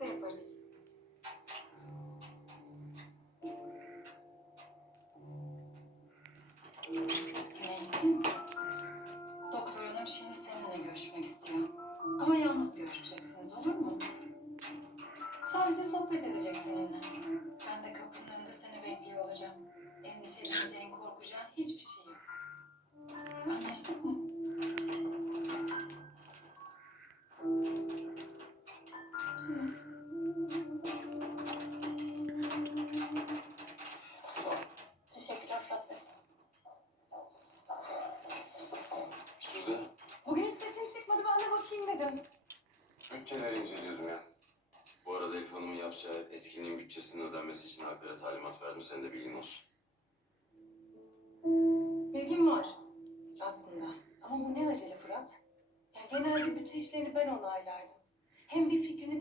evde yaparız. Güneşciğim, doktor hanım şimdi seninle görüşmek istiyor. Ama yalnız görüşeceksiniz olur mu? Sadece sohbet edecek seninle. Ben de kapının önünde seni bekliyor olacağım. Endişeleneceğin, korkacağın hiçbir Yapacağı etkinliğin bütçesinin ödenmesi için Alper'e talimat verdim. Senin de bilgin olsun. Bilgim var aslında. Ama bu ne acele Fırat? Ya genelde bütün işlerini ben onaylardım. Hem bir fikri